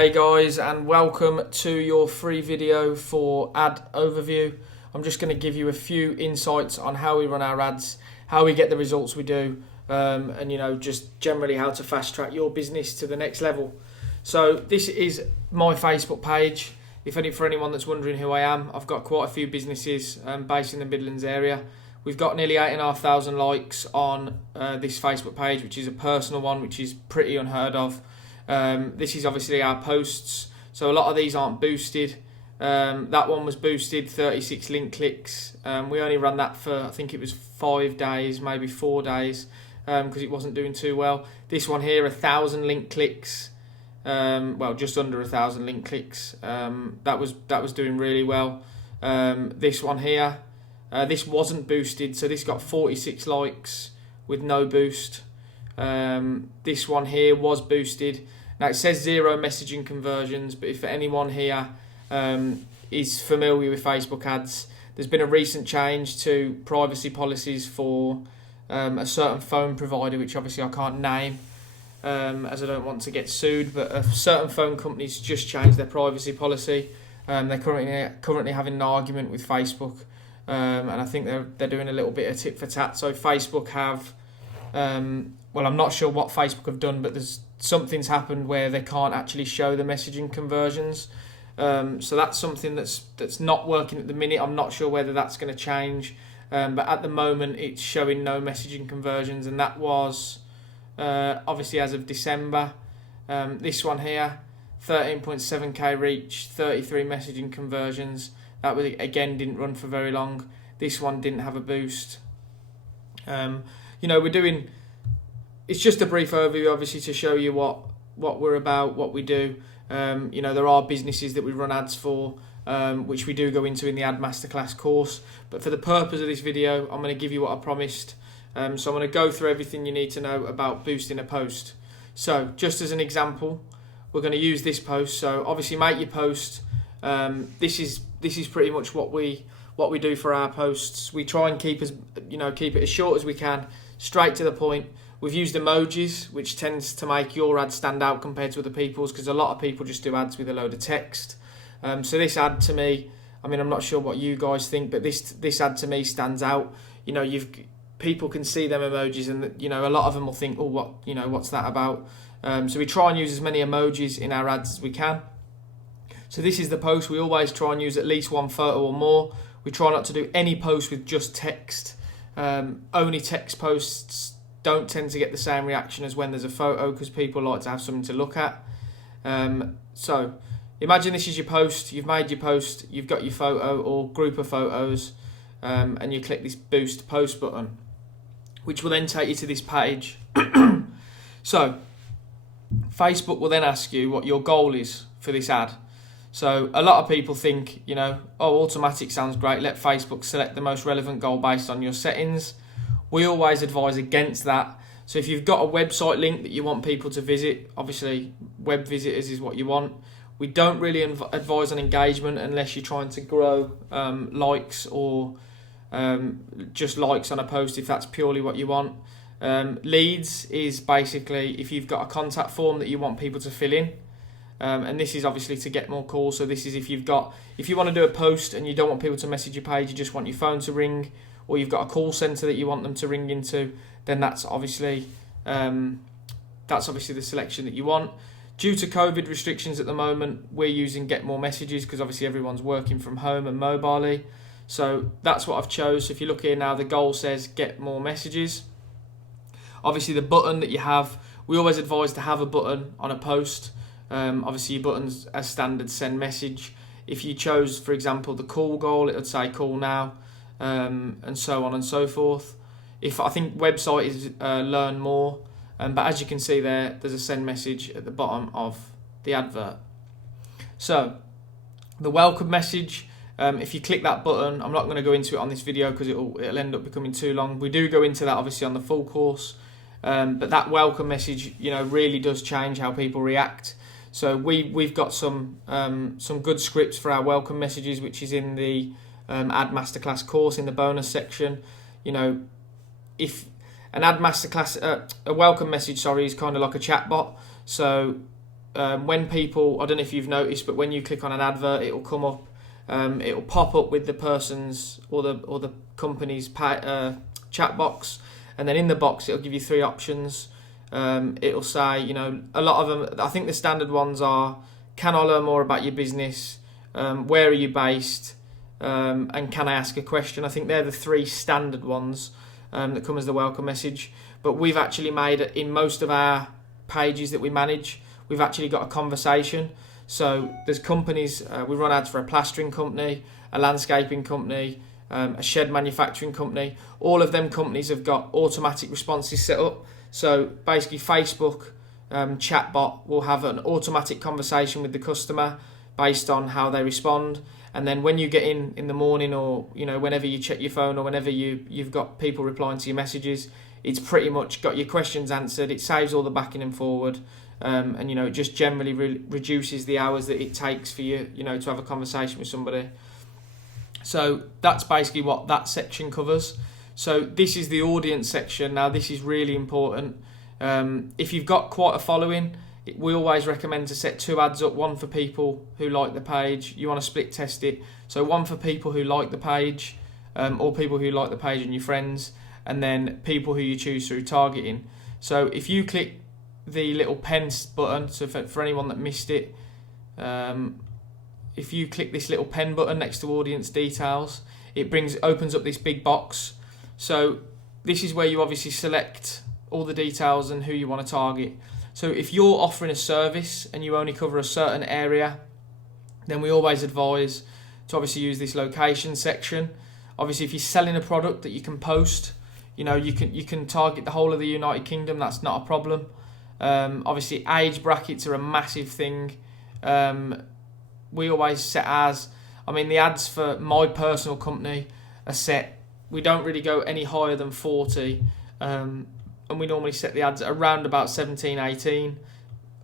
Hey guys, and welcome to your free video for ad overview. I'm just going to give you a few insights on how we run our ads, how we get the results we do, and just generally how to fast track your business to the next level. So this is my Facebook page. For anyone that's wondering who I am, I've got quite a few businesses based in the Midlands area. We've got nearly 8,500 likes on this Facebook page, which is a personal one, which is pretty unheard of. This is obviously our posts, so a lot of these aren't boosted. That one was boosted, 36 link clicks. We only ran that for, I think it was 5 days, maybe 4 days, because it wasn't doing too well. This one here, 1,000 link clicks. Just under 1,000 link clicks. That was doing really well. This one here, this wasn't boosted, so this got 46 likes with no boost. This one here was boosted. Now it says 0 messaging conversions, but if anyone here is familiar with Facebook ads, there's been a recent change to privacy policies for a certain phone provider, which obviously I can't name as I don't want to get sued, but certain phone companies just changed their privacy policy. They're currently having an argument with Facebook, and I think they're doing a little bit of tit for tat. So Facebook have I'm not sure what Facebook have done, but something's happened where they can't actually show the messaging conversions. So that's something that's not working at the minute. I'm not sure whether that's going to change, but at the moment it's showing no messaging conversions, and that was obviously as of December. This one here, 13.7k reach, 33 messaging conversions. That was, again, didn't run for very long. This one didn't have a boost. We're doing. It's just a brief overview, obviously, to show you what we're about, what we do. There are businesses that we run ads for, which we do go into in the Ad Masterclass course. But for the purpose of this video, I'm going to give you what I promised. So I'm going to go through everything you need to know about boosting a post. So just as an example, we're going to use this post. So obviously, make your post. This is pretty much what we do for our posts. We try and keep it as short as we can, straight to the point. We've used emojis, which tends to make your ad stand out compared to other people's, because a lot of people just do ads with a load of text. So this ad to me, I'm not sure what you guys think, but this ad to me stands out. People can see them emojis, and a lot of them will think, oh, what's that about? So we try and use as many emojis in our ads as we can. So this is the post. We always try and use at least one photo or more. We try not to do any post with just text. Only text posts don't tend to get the same reaction as when there's a photo, because people like to have something to look at. So imagine this is your post. You've made your post. You've got your photo or group of photos, and you click this boost post button, which will then take you to this page. So Facebook will then ask you what your goal is for this ad. So a lot of people think, automatic sounds great. Let Facebook select the most relevant goal based on your settings. We always advise against that. So if you've got a website link that you want people to visit, obviously web visitors is what you want. We don't really advise on engagement unless you're trying to grow likes or just likes on a post, if that's purely what you want. Leads is basically if you've got a contact form that you want people to fill in. And this is obviously to get more calls. So this is if you want to do a post and you don't want people to message your page, you just want your phone to ring, or you've got a call centre that you want them to ring into, then that's obviously the selection that you want. Due to COVID restrictions at the moment, we're using Get More Messages, because obviously everyone's working from home and mobilely. So that's what I've chose. So if you look here now, the goal says Get More Messages. Obviously the button that you have, we always advise to have a button on a post. Obviously your button's as standard send message. If you chose, for example, the call goal, it would say call now. And so on and so forth. I think website is learn more, but as you can see there's a send message at the bottom of the advert. So the welcome message, if you click that button, I'm not going to go into it on this video because it'll end up becoming too long. We do go into that obviously on the full course, but that welcome message really does change how people react. So we've got some good scripts for our welcome messages, which is in the Ad Masterclass course in the bonus section. If an Ad Masterclass, a welcome message, is kind of like a chat bot. So when people, I don't know if you've noticed, but when you click on an advert, it will come up, it will pop up with the person's or the company's chat box, and then in the box it'll give you 3 options. It'll say, a lot of them, I think the standard ones are, can I learn more about your business, where are you based, and can I ask a question? I think they're the 3 standard ones that come as the welcome message. But we've actually made, in most of our pages that we manage, we've actually got a conversation. So there's companies, we run ads for a plastering company, a landscaping company, a shed manufacturing company. All of them companies have got automatic responses set up. So basically Facebook chatbot will have an automatic conversation with the customer based on how they respond. And then when you get in the morning, or whenever you check your phone, or whenever you've got people replying to your messages, it's pretty much got your questions answered. It saves all the backing and forward, and it just generally reduces the hours that it takes for you to have a conversation with somebody. So that's basically what that section covers. So this is the audience section. Now this is really important. If you've got quite a following, we always recommend to set 2 ads up, one for people who like the page. You want to split test it. So one for people who like the page, or people who like the page and your friends, and then people who you choose through targeting. So if you click the little pen button, so for anyone that missed it, if you click this little pen button next to audience details, it opens up this big box. So this is where you obviously select all the details and who you want to target. So if you're offering a service and you only cover a certain area, then we always advise to obviously use this location section. Obviously, if you're selling a product that you can post, you can target the whole of the United Kingdom. That's not a problem. Obviously, age brackets are a massive thing. We always set the ads for my personal company are set. We don't really go any higher than 40. And we normally set the ads at around about 17, 18.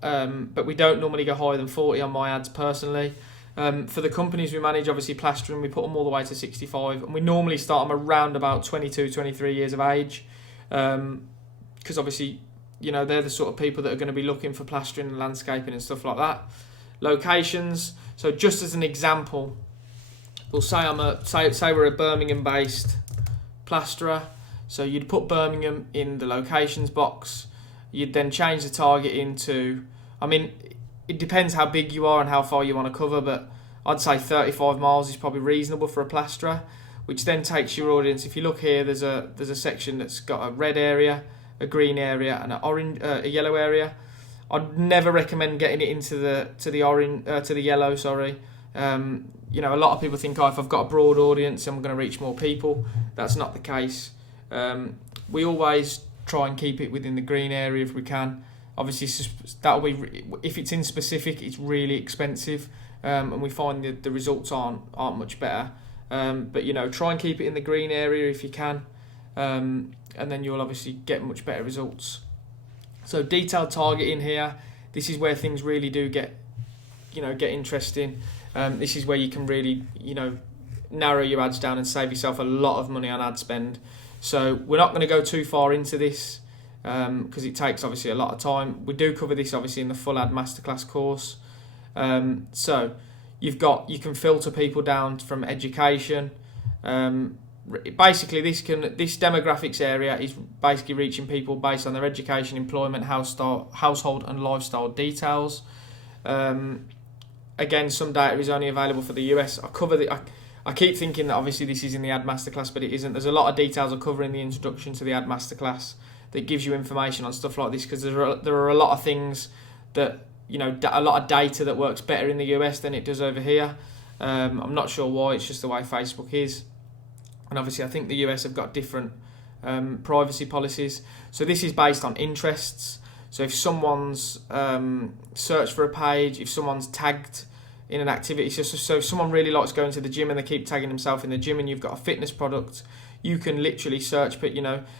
But we don't normally go higher than 40 on my ads personally. For the companies we manage, obviously plastering, we put them all the way to 65. And we normally start them around about 22, 23 years of age. Because obviously, they're the sort of people that are going to be looking for plastering and landscaping and stuff like that. Locations. So just as an example, we'll say say we're a Birmingham-based plasterer. So you'd put Birmingham in the locations box. You'd then change the target into, it depends how big you are and how far you want to cover, but I'd say 35 miles is probably reasonable for a plasterer, which then takes your audience. If you look here, there's a section that's got a red area, a green area, and a yellow area. I'd never recommend getting it into the yellow. Sorry. A lot of people think, if I've got a broad audience, I'm going to reach more people. That's not the case. We always try and keep it within the green area if we can. Obviously, that'll be, if it's in specific, it's really expensive, and we find that the results aren't much better. But try and keep it in the green area if you can, and then you'll obviously get much better results. So detailed targeting here. This is where things really do get interesting. This is where you can really narrow your ads down and save yourself a lot of money on ad spend. So we're not going to go too far into this because it takes obviously a lot of time. We do cover this obviously in the full ad masterclass course. So you can filter people down from education. Basically, this demographics area is basically reaching people based on their education, employment, household and lifestyle details. Again, some data is only available for the US. I keep thinking that obviously this is in the Ad Masterclass, but it isn't. There's a lot of details I cover in the introduction to the Ad Masterclass that gives you information on stuff like this, because there are a lot of things that, a lot of data that works better in the US than it does over here. I'm not sure why, it's just the way Facebook is. And obviously I think the US have got different privacy policies. So this is based on interests. So if someone's searched for a page, if someone's tagged in an activity, so if someone really likes going to the gym and they keep tagging themselves in the gym, and you've got a fitness product, you can literally search, but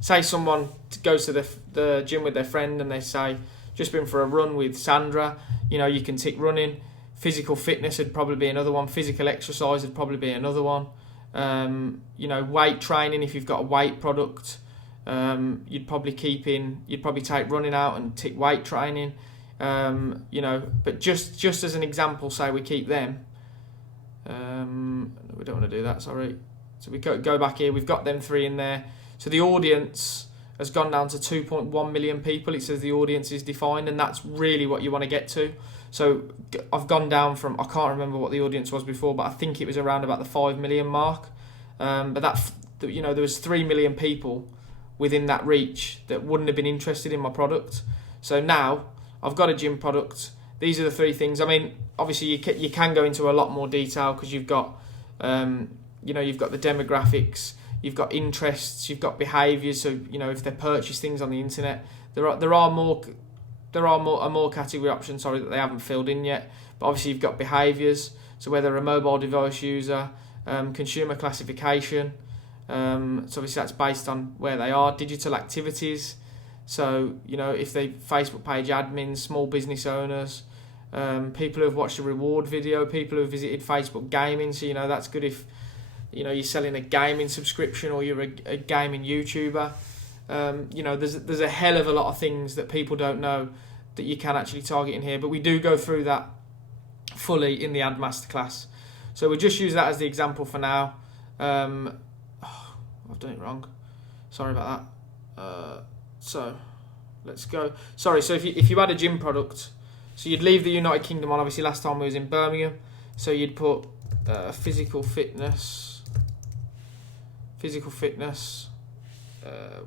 say someone goes to the gym with their friend and they say, just been for a run with Sandra, you can tick running. Physical fitness would probably be another one. Physical exercise would probably be another one. Weight training, if you've got a weight product, you'd probably take running out and tick weight training. But just as an example, say we keep them. We don't want to do that, sorry. So we go back here, we've got them 3 in there. So the audience has gone down to 2.1 million people. It says the audience is defined, and that's really what you want to get to. So I've gone down from, I can't remember what the audience was before, but I think it was around about the 5 million mark. But there was 3 million people within that reach that wouldn't have been interested in my product. So now I've got a gym product. These are the 3 things. I mean, obviously you can go into a lot more detail because you've got, you've got the demographics, you've got interests, you've got behaviours. So if they purchase things on the internet, there are more category options. Sorry, that they haven't filled in yet. But obviously you've got behaviours. So whether a mobile device user, consumer classification. So obviously that's based on where they are. Digital activities. So if they Facebook page admins, small business owners, people who have watched a reward video, people who have visited Facebook gaming. So that's good if you're selling a gaming subscription or you're a gaming YouTuber. There's a hell of a lot of things that people don't know that you can actually target in here, but we do go through that fully in the ad masterclass. So we'll just use that as the example for now. I've done it wrong. Sorry about that. So let's go. Sorry. So if you had a gym product, so you'd leave the United Kingdom on. Obviously, last time we was in Birmingham, so you'd put physical fitness.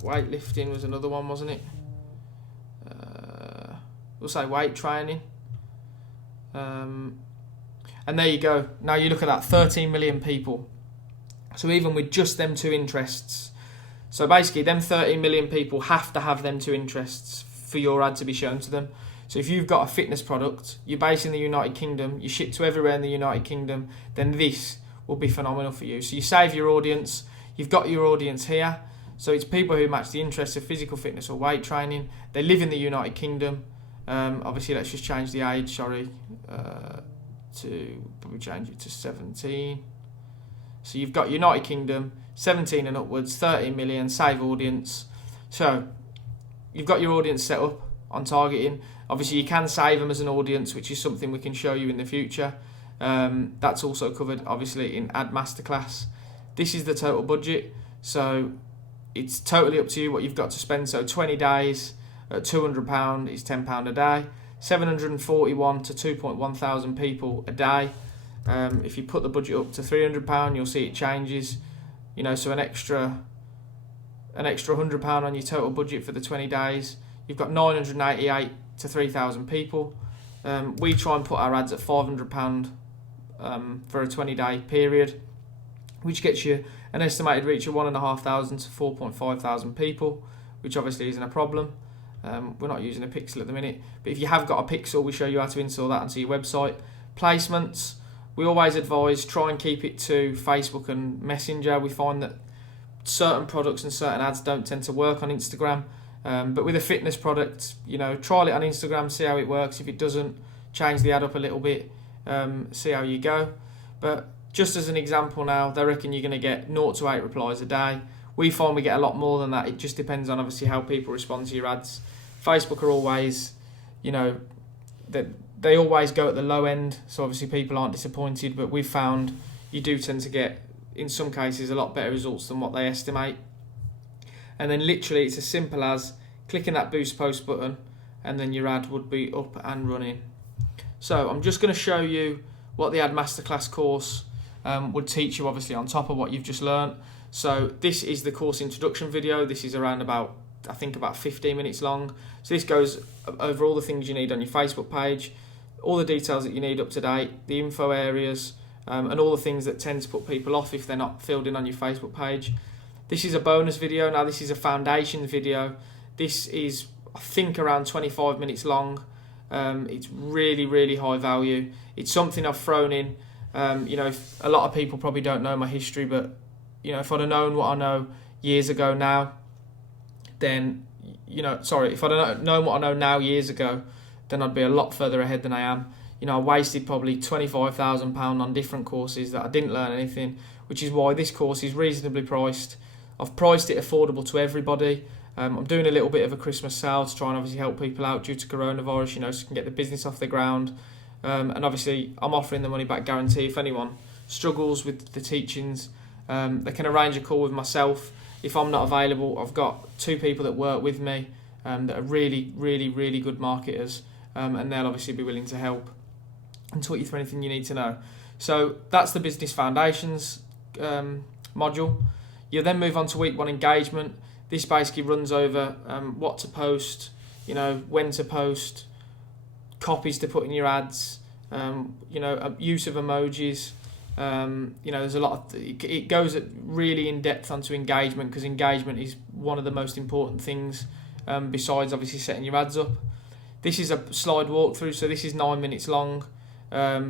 Weightlifting was another one, wasn't it? We'll say weight training. And there you go. Now you look at that, 13 million people. So even with just them 2 interests, so basically them 13 million people have to have them 2 interests for your ad to be shown to them. So if you've got a fitness product, you're based in the United Kingdom, you ship to everywhere in the United Kingdom, then this will be phenomenal for you. So you save your audience, you've got your audience here. So it's people who match the interests of physical fitness or weight training. They live in the United Kingdom. Obviously, let's just change the age, sorry, to probably change it to 17. So you've got United Kingdom, 17 and upwards, 13 million, save audience. So you've got your audience set up on targeting. Obviously, you can save them as an audience, which is something we can show you in the future. That's also covered, obviously, in Ad Masterclass. This is the total budget. So it's totally up to you what you've got to spend. So 20 days at £200 is £10 a day. 741 to 2.1 thousand people a day. If you put the budget up to £300, you'll see it changes. So an extra £100 on your total budget for the 20 days. You've got 988 to 3,000 people. We try and put our ads at £500 for a 20-day period, which gets you an estimated reach of 1,500 to 4.5 thousand people, which obviously isn't a problem. We're not using a pixel at the minute, but if you have got a pixel, we show you how to install that onto your website. Placements, we always advise try and keep it to Facebook and Messenger. We find that certain products and certain ads don't tend to work on Instagram, but with a fitness product, trial it on Instagram, see how it works. If it doesn't, change the ad up a little bit, see how you go. But just as an example now, they reckon you're going to get 0 to 8 replies a day. We find we get a lot more than that. It just depends on obviously how people respond to your ads. Facebook are always, they always go at the low end, so obviously people aren't disappointed, but we've found you do tend to get, in some cases, a lot better results than what they estimate. And then literally it's as simple as clicking that boost post button and then your ad would be up and running. So I'm just going to show you what the Ad Masterclass course would teach you, obviously on top of what you've just learned. So this is the course introduction video. This is around about 15 minutes long. So this goes over all the things you need on your Facebook page, all the details that you need up to date, the info areas, and all the things that tend to put people off if they're not filled in on your Facebook page. This is a bonus video. Now this is a foundation video. This is, I think, around 25 minutes long. It's really, really high value. It's something I've thrown in. If a lot of people probably don't know my history, but if I'd have known what I know years ago now, then if I'd have known what I know now years ago, then I'd be a lot further ahead than I am. I wasted probably £25,000 on different courses that I didn't learn anything, which is why this course is reasonably priced. I've priced it affordable to everybody. I'm doing a little bit of a Christmas sale to try and obviously help people out due to coronavirus, so you can get the business off the ground. And obviously I'm offering the money back guarantee. If anyone struggles with the teachings, they can arrange a call with myself. If I'm not available, I've got 2 people that work with me that are really, really, really good marketers, and they'll obviously be willing to help and talk you through anything you need to know. So that's the Business Foundations module. You'll then move on to week 1 engagement. This basically runs over what to post, when to post, copies to put in your ads, use of emojis. There's a lot of, it goes really in depth onto engagement, because engagement is one of the most important things besides obviously setting your ads up. This is a slide walkthrough, so this is 9 minutes long.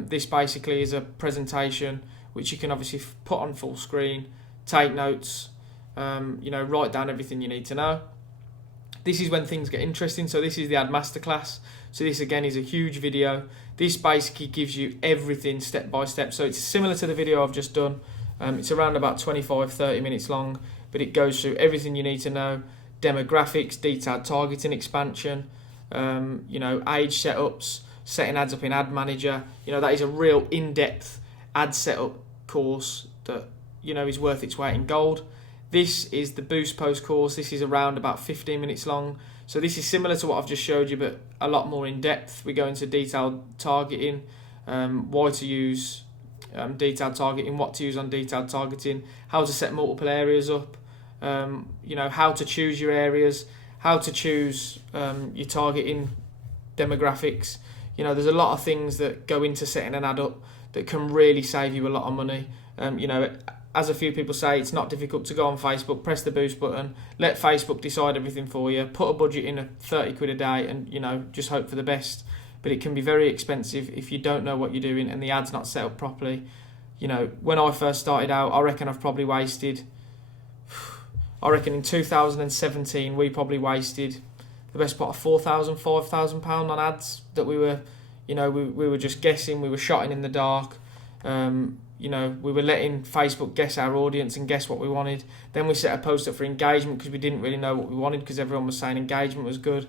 This basically is a presentation which you can obviously put on full screen, take notes, write down everything you need to know. This is when things get interesting. So this is the Ad Masterclass. So this again is a huge video. This basically gives you everything step by step. So it's similar to the video I've just done. It's around about 25-30 minutes long, but it goes through everything you need to know: demographics, detailed targeting expansion, age setups, setting ads up in Ad Manager. That is a real in-depth ad setup course that is worth its weight in gold. This is the Boost Post course. This is around about 15 minutes long. So this is similar to what I've just showed you, but a lot more in depth. We go into detailed targeting, why to use detailed targeting, what to use on detailed targeting, how to set multiple areas up, how to choose your areas, how to choose your targeting demographics. There's a lot of things that go into setting an ad up that can really save you a lot of money. As a few people say, it's not difficult to go on Facebook, press the boost button, let Facebook decide everything for you, put a budget in of 30 quid a day and, just hope for the best. But it can be very expensive if you don't know what you're doing and the ad's not set up properly. When I first started out, I reckon in 2017, we probably wasted the best part of £4,000, £5,000 on ads that we were, we were just guessing, we were shotting in the dark. We were letting Facebook guess our audience and guess what we wanted. Then we set a post up for engagement because we didn't really know what we wanted, because everyone was saying engagement was good.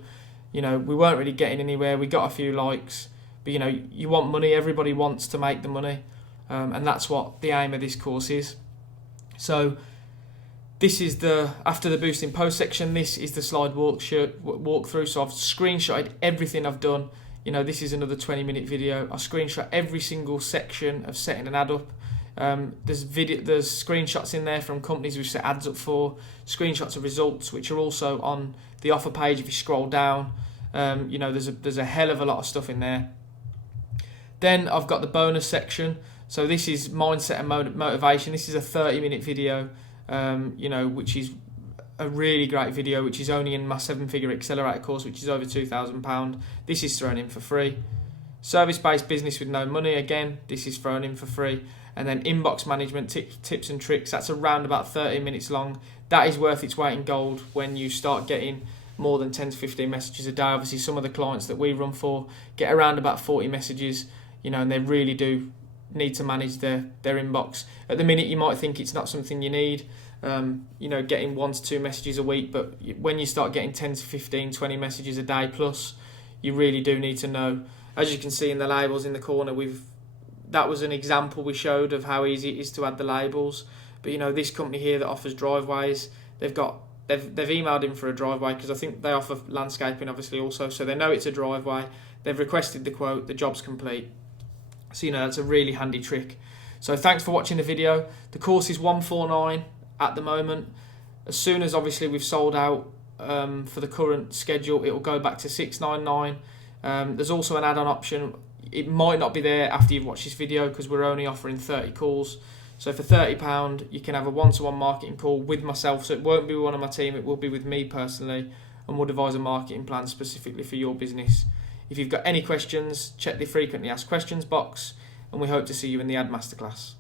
We weren't really getting anywhere. We got a few likes, but you want money. Everybody wants to make the money, and that's what the aim of this course is. So this is after the boosting post section. This is the slide walkthrough. So I've screenshotted everything I've done. This is another 20-minute video. I screenshot every single section of setting an ad up. There's screenshots in there from companies we've set ads up for, screenshots of results, which are also on the offer page if you scroll down. There's a hell of a lot of stuff in there. Then I've got the bonus section. So this is mindset and motivation. This is a 30-minute video, which is a really great video, which is only in my 7-figure accelerator course, which is over £2,000. This is thrown in for free. Service-based business with no money, again, this is thrown in for free. And then inbox management tips and tricks, that's around about 30 minutes long. That is worth its weight in gold when you start getting more than 10 to 15 messages a day. Obviously, some of the clients that we run for get around about 40 messages, and they really do need to manage their inbox. At the minute, you might think it's not something you need, getting 1 to 2 messages a week, but when you start getting 10 to 15, 20 messages a day plus, you really do need to know. As you can see in the labels in the corner, that was an example we showed of how easy it is to add the labels. But this company here that offers driveways, they've emailed in for a driveway, because I think they offer landscaping obviously also, so they know it's a driveway. They've requested the quote, the job's complete. So that's a really handy trick. So thanks for watching the video. The course is $149 at the moment. As soon as obviously we've sold out for the current schedule, it will go back to $699. There's also an add-on option. It might not be there after you've watched this video, because we're only offering 30 calls. So for £30, you can have a one-to-one marketing call with myself. So it won't be with one of my team, it will be with me personally, and we'll devise a marketing plan specifically for your business. If you've got any questions, check the frequently asked questions box, and we hope to see you in the Ad Masterclass.